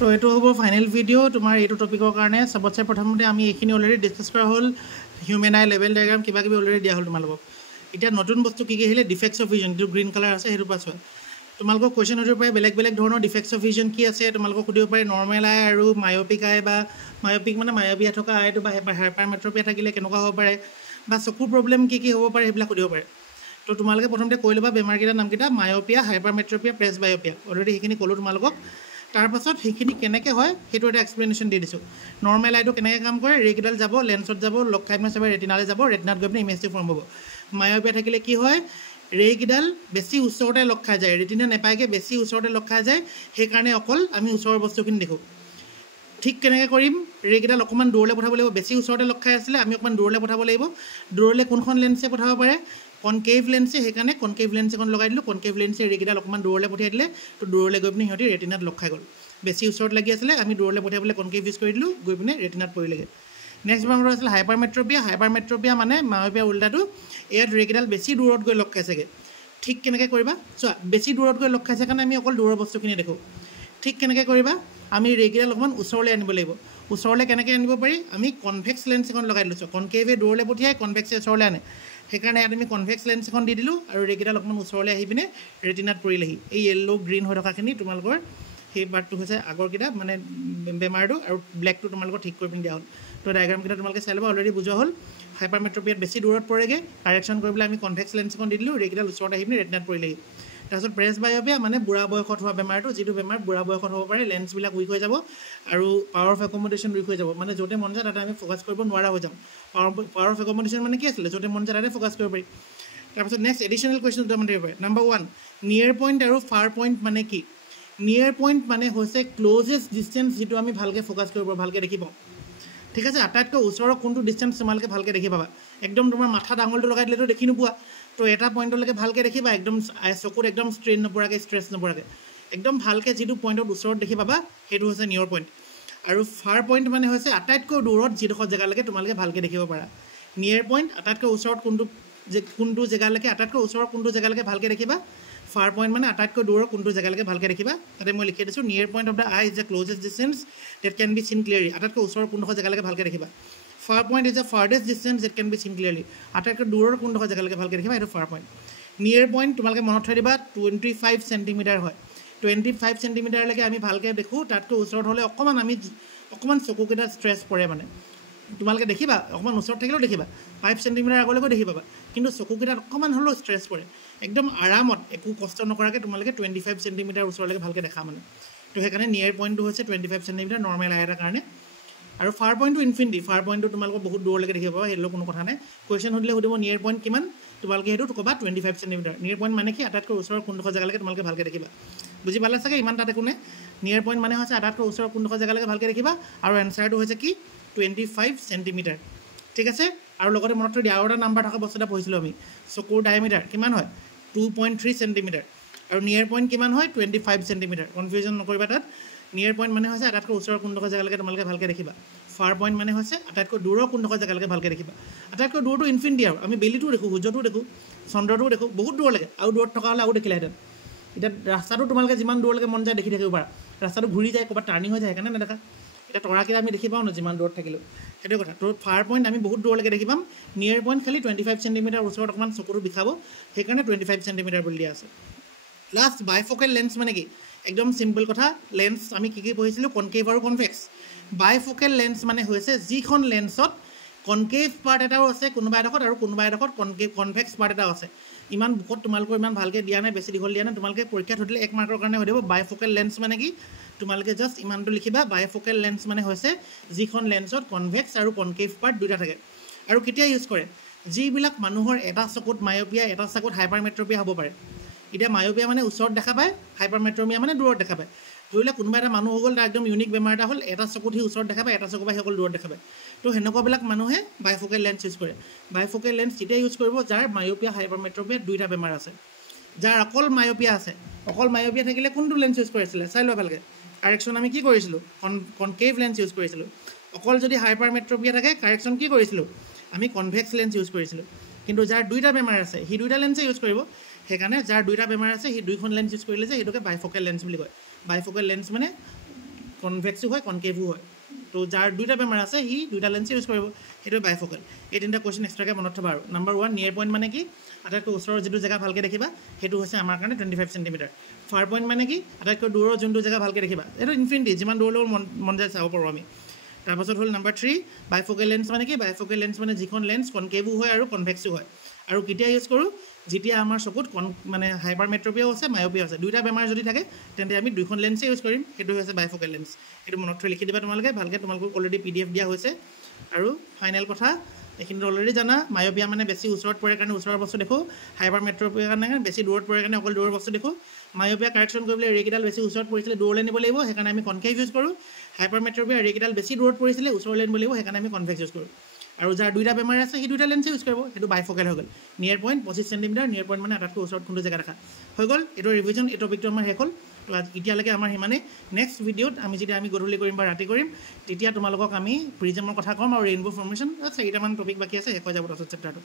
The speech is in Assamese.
তো এইটো হ'ব ফাইনেল ভিডিও তোমাৰ এইটো টপিকৰ কাৰণে সবতছে প্ৰথমতে আমি এইখিনি অলৰেডি ডিসকাস কৰা হ'ল হিউম্যান আই লেভেল ডায়াগ্ৰাম কিবা কিবি অলৰেডি দিয়া হ'ল তোমালোকক এতিয়া নতুন বস্তু কি কি আহিলে ডিফেক্টস অফ ভিজন যিটো গ্ৰীণ কালাৰ আছে সেইটো পাছোৱা তোমালোকক কোৱেশ্চন হ'ব পাৰে বেলেগ বেলেগ ধৰণৰ ডিফেক্টস অফ ভিজন কি আছে তোমালোকক সুধিব পাৰে নৰ্মেল আই আৰু মায়োপিক আই বা মায়োপিক মানে মায়োপিয়া থকা আইটো বা হাইপাৰমেট্ৰপিয়া থাকিলে কেনেকুৱা হ'ব পাৰে বা চকুৰ প্ৰব্লেম কি কি হ'ব পাৰে সেইবিলাক সুধিব পাৰে তো তোমালোকে প্ৰথমতে কৈ ল'বা বেমাৰকেইটাৰ নামকেইটা মায়োপিয়া হাইপাৰমেট্ৰপিয়া প্ৰেছবায়োপিয়া অলৰেডি সেইখিনি ক'লোঁ তোমালোকক তাৰপাছত সেইখিনি কেনেকৈ হয় সেইটো এটা এক্সপ্লেনেশ্যন দি দিছোঁ নৰ্মেল আইটো কেনেকৈ কাম কৰে ৰেকেইডাল যাব লেন্সত যাব লগ খাই পিনে চবে ৰেটিনালৈ যাব ৰেটিনাত গৈ পিনে ইমেজটো ফৰ্ম হ'ব মায়োপিয়া থাকিলে কি হয় ৰেকেইডাল বেছি ওচৰতে লগ খাই যায় ৰেটিনা নেপায়গৈ বেছি ওচৰতে লগ খাই যায় সেইকাৰণে অকল আমি ওচৰৰ বস্তুখিনি দেখোঁ ঠিক কেনেকৈ কৰিম ৰেকেইডাল অকণমান দূৰলৈ পঠাব লাগিব বেছি ওচৰতে লগ খাই আছিলে আমি অকণমান দূৰলৈ পঠাব লাগিব দূৰলৈ কোনখন লেন্সে পঠাব পাৰে কনকেভ লেন্সে সেইকাৰণে কনকেভ লেন্স এখন লগাই দিলোঁ কনকেভ লেন্সে ৰেকেইডাল অকণমান দূৰলৈ পঠিয়াই দিলে তো দূৰলৈ গৈ পিনে সিহঁতি ৰেটিনাত লগ খাই গ'ল বেছি ওচৰত লাগি আছিলে আমি দূৰলৈ পঠিয়াবলৈ কনকেভ ইউজ কৰি দিলোঁ গৈ পিনে ৰেটিনাত পৰিলেগৈ নেক্সট বেমাৰটো আছিলে হাইপাৰমেট্ৰপিয়া মানে মায়োপিয়া উল্টাটো ইয়াত ৰেকেইডাল বেছি দূৰত গৈ লগ খাইছেগৈ ঠিক কেনেকৈ কৰিবা চোৱা বেছি দূৰত গৈ লগ খাইছে কাৰণে আমি অকল দূৰৰ বস্তুখিনি দেখোঁ ঠিক কেনেকৈ কৰিবা আমি ৰেকেইডাল অকণমান ওচৰলৈ আনিব লাগিব ওচৰলৈ কেনেকৈ আনিব পাৰি আমি কনভেক্স লেন্স এখন লগাই দিলোঁ চোৱা কনকেভে দূৰলৈ পঠিয়াই কনভেক্সে ওচৰলৈ আনে সেইকাৰণে ইয়াত আমি কনভেক্স লেন্স এখন দি দিলোঁ আৰু ৰেকেইডাল অকণমান ওচৰলৈ আহি পিনে ৰেটিনাত পৰিলেহি এই য়েল্ল' গ্ৰীণ হৈ থকাখিনি তোমালোকৰ সেই পাৰ্টটো হৈছে আগৰকেইটা মানে বেমাৰটো আৰু ব্লেকটো তোমালোকৰ ঠিক কৰি পিনে দিয়া হ'ল তো ডায়েগ্ৰামকেইটা তোমালোকে চাই ল'বা অলৰেডি বুজোৱা হ'ল হাইপাৰমেট্ৰপিয়াত বেছি দূৰত পৰেগৈ কাৰেকশ্যন কৰিবলৈ আমি কনভেক্স লেন্স এখন দি দিলোঁ ৰেকেইডাল ওচৰত আহি পিনে ৰেটিনাত পৰিলেহি তাৰপিছত প্ৰেছবায়োপিয়া মানে বুঢ়া বয়সত হোৱা বেমাৰটো যিটো বেমাৰ বুঢ়া বয়সত হ'ব পাৰে লেন্সবিলাক উইক হৈ যাব আৰু পাৱাৰ অফ একমডেশ্যন উইক হৈ যাব মানে য'তে মন যায় তাতে আমি ফ'কাছ কৰিব নোৱাৰা হৈ যাম পাৱাৰ অফ একমডেশ্যন মানে কি আছিলে য'তে মন যায় তাতে ফ'কাছ কৰিব পাৰি তাৰপিছত নেক্সট এডিশ্যনেল কুৱেশ্যন দুটামান দিব পাৰে নাম্বাৰ 1 নিয়েৰ পইণ্ট আৰু ফাৰ পইণ্ট মানে কি নিয়েৰ পইণ্ট মানে হৈছে ক্ল'জেষ্ট ডিষ্টেঞ্চ যিটো আমি ভালকৈ ফ'কাছ কৰিব পাৰোঁ ভালকৈ দেখি পাওঁ ঠিক আছে আটাইতকৈ ওচৰৰ কোনটো ডিষ্টেঞ্চ তোমালোকে ভালকৈ দেখি পাবা একদম তোমাৰ মাথাত আঙুলটো লগাই দিলেতো দেখি নোপোৱা তো এটা পইণ্টলৈকে ভালকৈ দেখিবা একদম চকুত একদম ষ্ট্ৰেইন নপৰাকৈ ষ্ট্ৰেছ নপৰাকৈ একদম ভালকৈ যিটো পইণ্টত ওচৰত দেখি পাবা সেইটো হৈছে নিয়ৰ পইণ্ট আৰু ফাৰ পইণ্ট মানে হৈছে আটাইতকৈ দূৰত যিডোখৰ জেগালৈকে তোমালোকে ভালকৈ দেখিব পাৰা নিয়েৰ পইণ্ট আটাইতকৈ ওচৰত কোনটো জেগালৈকে আটাইতকৈ ওচৰৰ কোনটো জেগালৈকে ভালকৈ দেখিবা ফাৰ পইণ্ট মানে আটাইতকৈ দূৰৰ কোনটো জেগালৈকে ভালকৈ দেখিবা তাতে মই লিখি দিছোঁ near point of the eye is the closest distance that can be seen clearly আটাইতকৈ ওচৰৰ কোনডোখৰ জেগালৈকে ভালকৈ দেখিবা far point is the farthest distance that can be seen clearly আটাইতকৈ দূৰৰ কোনডোখৰ জেগালৈকে ভালকৈ দেখিবা এইটো ফাৰ পইণ্ট নিয়েৰ পইণ্ট তোমালোকে মনত থৈ দিবা 25 চেণ্টিমিটাৰ হয় 25 চেণ্টিমিটাৰলৈকে আমি ভালকৈ দেখোঁ তাতকৈ ওচৰত হ'লে অকণমান চকুকেইটা ষ্ট্ৰেছ পৰে মানে তোমালোকে দেখিবা অকণমান ওচৰত থাকিলেও দেখিবা 5 চেণ্টিমিটাৰ আগলৈকো দেখি পাবা কিন্তু চকুকেইটাত অকণমান হ'লেও ষ্ট্ৰেছ পৰে একদম আৰামত একো কষ্ট নকৰাকৈ তোমালোকে 25 চেণ্টিমিটাৰ ওচৰলৈকে ভালকৈ দেখা মানে তো সেইকাৰণে নিয়েৰ পইণ্টটো হৈছে 25 চেণ্টিমিটাৰ নৰ্মেল আই এটাৰ কাৰণে আৰু ফাৰ পইণ্টটো ইনফিনিটি ফাৰ পইণ্টটো তোমালোকৰ বহুত দূৰলৈকে দেখিব পাবা সেইটো কোনো কথা নাই কুৱেশ্যন সুধিলে সুধিব নিয়েৰ পইণ্ট কিমান তোমালোকে সেইটো ক'বা 25 চেণ্টিমিটাৰ নিয়েৰ পইণ্ট মানে কি আটাইতকৈ ওচৰৰ কোনডোখৰ জেগালৈকে তোমালোকে ভালকৈ দেখিবা বুজি পালে চাগে ইমান তাতে কোনে নিয়েৰ পইণ্ট মানে হৈছে আটাইতকৈ ওচৰৰ কোনডোখৰ জেগালৈকে ভালকৈ দেখিবা আৰু এনচাৰটো হৈছে কি 25 চেণ্টিমিটাৰ ঠিক আছে আৰু লগতে মনত থৈ দিয়া আৰু এটা নাম্বাৰ থকা বস্তু এটা পঢ়িছিলোঁ আমি চকুৰ ডায়েমিটাৰ কিমান হয় 2.3 চেণ্টিমিটাৰ আৰু নিয়েৰ পইণ্ট কিমান হয় 25 চেণ্টিমিটাৰ কনফিউজন নকৰিবা তাত নিয়েৰ পইণ্ট মানে হৈছে আটাইতকৈ ওচৰৰ কোনডোখৰ জেগালৈকে তোমালোকে ভালকৈ দেখিবা ফাৰ পইণ্ট মানে হৈছে আটাইতকৈ দূৰৰ কোনডোখৰ জেগালৈকে ভালকৈ দেখিবা আটাইতকৈ দূৰটো ইনফিনিটি আৰু আমি বেলিটোও দেখোঁ সূৰ্যটোও দেখোঁ চন্দ্ৰটোও দেখোঁ বহুত দূৰলৈকে আৰু দূৰত থকা হ'লে আৰু দেখিলেহেঁতেন এতিয়া ৰাস্তাটো তোমালোকে যিমান দূৰলৈকে মন যায় দেখি থাকিব পাৰা ৰাস্তাটো ঘূৰি যায় ক'ৰবাত টাৰ্ণিং হৈ যায় সেইকাৰণে নেদেখা এতিয়া তৰাকেইটা আমি দেখি পাওঁ ন যিমান দূৰত থাকিলেও সেইটোৱে কথা তো ফাৰ পইণ্ট আমি বহুত দূৰলৈকে দেখি পাম নিয়েৰ পইণ্ট খালি 25 চেণ্টিমিটাৰ ওচৰত অকণমান চকুটো বিষাব সেইকাৰণে 25 চেণ্টিমিটাৰ বুলি দিয়া আছে লাষ্ট বাইফকেল লেন্স মানে কি একদম চিম্পল কথা লেন্স আমি কি পঢ়িছিলোঁ কনকেভ আৰু কনভেক্স বাইফকেল লেন্স মানে হৈছে যিখন লেন্সত কনকেভ পাৰ্ট এটাও আছে কোনোবা এডোখৰত আৰু কোনোবা এডোখৰত কনভেক্স পাৰ্ট এটাও আছে ইমান বুকত তোমালোকৰ ইমান ভালকৈ দিয়া নাই বেছি দীঘল দিয়া নাই তোমালোকে পৰীক্ষাত সুধিলে 1 মাৰ্কৰ কাৰণে সুধিব বাইফকেল লেন্স মানে কি তোমালোকে জাষ্ট ইমানটো লিখিবা বাইফকেল লেন্স মানে হৈছে যিখন লেন্সত কনভেক্স আৰু কনকেভ পাৰ্ট দুটা থাকে আৰু কেতিয়া ইউজ কৰে যিবিলাক মানুহৰ এটা চকুত মায়োপিয়া এটা চকুত হাইপাৰমেট্ৰপিয়া হ'ব পাৰে এতিয়া মায়োপিয়া মানে ওচৰত দেখা পায় হাইপাৰমেট্ৰপিয়া মানে দূৰত দেখা পায় ধৰিলে কোনোবা এটা মানুহ হৈ গ'ল তাৰ একদম ইউনিক বেমাৰ এটা হ'ল এটা চকুত সি ওচৰত দেখা পায় এটা চকুত সি অকল দূৰত দেখা পায় তো সেনেকুৱাবিলাক মানুহে বাইফকেল লেন্স ইউজ কৰে বাইফকেল লেন্স তেতিয়া ইউজ কৰিব যাৰ মায়োপিয়া হাইপাৰমেট্ৰপিয়া দুইটা বেমাৰ আছে যাৰ অকল মায়োপিয়া আছে অকল মায়োপিয়া থাকিলে কোনটো লেন্স ইউজ কৰিছিলে চাই লোৱা ভালকৈ কাৰেকশ্যন আমি কি কৰিছিলোঁ কনকেভ লেন্স ইউজ কৰিছিলোঁ অকল যদি হাইপাৰমেট্ৰপিয়া থাকে কাৰেকশ্যন কি কৰিছিলোঁ আমি কনভেক্স লেন্স ইউজ কৰিছিলোঁ কিন্তু যাৰ দুইটা বেমাৰ আছে সি দুইটা লেন্সে ইউজ কৰিব সেইকাৰণে যাৰ দুইটা বেমাৰ আছে সি দুইখন লেন্স ইউজ কৰিলে যে সেইটোকে বাইফকেল লেন্স বুলি কয় বাইফকেল লেন্স মানে কনভেক্সো হয় কনকেভো হয় তো যাৰ দুইটা বেমাৰ আছে সি দুইটা লেন্স ইউজ কৰিব সেইটো বাইফোকেল এই তিনিটা কোৱেশ্যন এক্সট্ৰাকৈ মনত থবা আৰু নাম্বাৰ 1 নিয়াৰ পইণ্ট মানে কি আটাইতকৈ ওচৰৰ যিটো জেগা ভালকৈ দেখিবা সেইটো হৈছে আমাৰ কাৰণে 25 চেণ্টিমিটাৰ ফাৰ পইণ্ট মানে কি আটাইতকৈ দূৰৰ যোনটো জেগা ভালকৈ দেখিবা এইটো ইনফিনিটি যিমান দূৰলৈ মন যায় চাব পাৰোঁ আমি তাৰপাছত হ'ল নাম্বাৰ 3 বাইফোকেল লেন্স মানে কি বাইফোকেল লেন্স মানে যিখন লেন্স কনকেভো হয় আৰু কনভেক্সো হয় আৰু কেতিয়া ইউজ কৰোঁ যেতিয়া আমাৰ চকুত মানে হাইপাৰমেট্ৰপিয়াও আছে মায়োপিয়া আছে দুইটা বেমাৰ যদি থাকে তেন্তে আমি দুইখন লেন্সে ইউজ কৰিম সেইটো হৈছে বাইফোকেল লেন্স এইটো মনত থৈ লিখি দিবা তোমালোকে ভালকৈ তোমালোকক অলৰেডি PDF দিয়া হৈছে আৰু ফাইনেল কথা এইখিনি অলৰেডি জানা মায়োপিয়া মানে বেছি ওচৰত পৰে কাৰণে ওচৰৰ বস্তু দেখোঁ হাইপাৰমেট্ৰপিয়া কাৰণে বেছি দূৰত পৰে কাৰণে অকল দূৰৰ বস্তু দেখোঁ মায়োপিয়া কাৰেকশ্যন কৰিবলৈ ৰেকেইডাল বেছি ওচৰত পৰিছিলে দূৰলৈ নিব লাগিব সেইকাৰণে আমি কনকেভ ইউজ কৰোঁ হাইপাৰমেট্ৰপিয়া ৰেকেইডাল বেছি দূৰত পৰিছিলে ওচৰলৈ নিব লাগিব সেইকাৰণে আমি কনভেক্স ইউজ কৰোঁ আৰু যাৰ দুইটা বেমাৰ আছে সেই দুইটা লেন্স ইউজ কৰিব সেইটো বাইফোকেল হৈ গ'ল নিয়াৰ পইণ্ট 25 চেণ্টিমিটাৰ নিয়াৰ পইণ্ট মানে আটাইতকৈ ওচৰত কোনটো জেগা দেখা হৈ গ'ল এইটো ৰিভিজন এই টপিকটো আমাৰ শেষ হ'ল তো এতিয়ালৈকে আমাৰ সিমানেই নেক্সট ভিডিঅ'ত আমি গধূলি কৰিম বা ৰাতি কৰিম তেতিয়া তোমালোকক আমি প্ৰিজমৰ কথা ক'ম আৰু ৰেইনবো ফৰ্মেশ্যন 4টামান টপিক বাকী আছে শেষ হৈ যাব তাৰপিছত চেপ্টাৰটো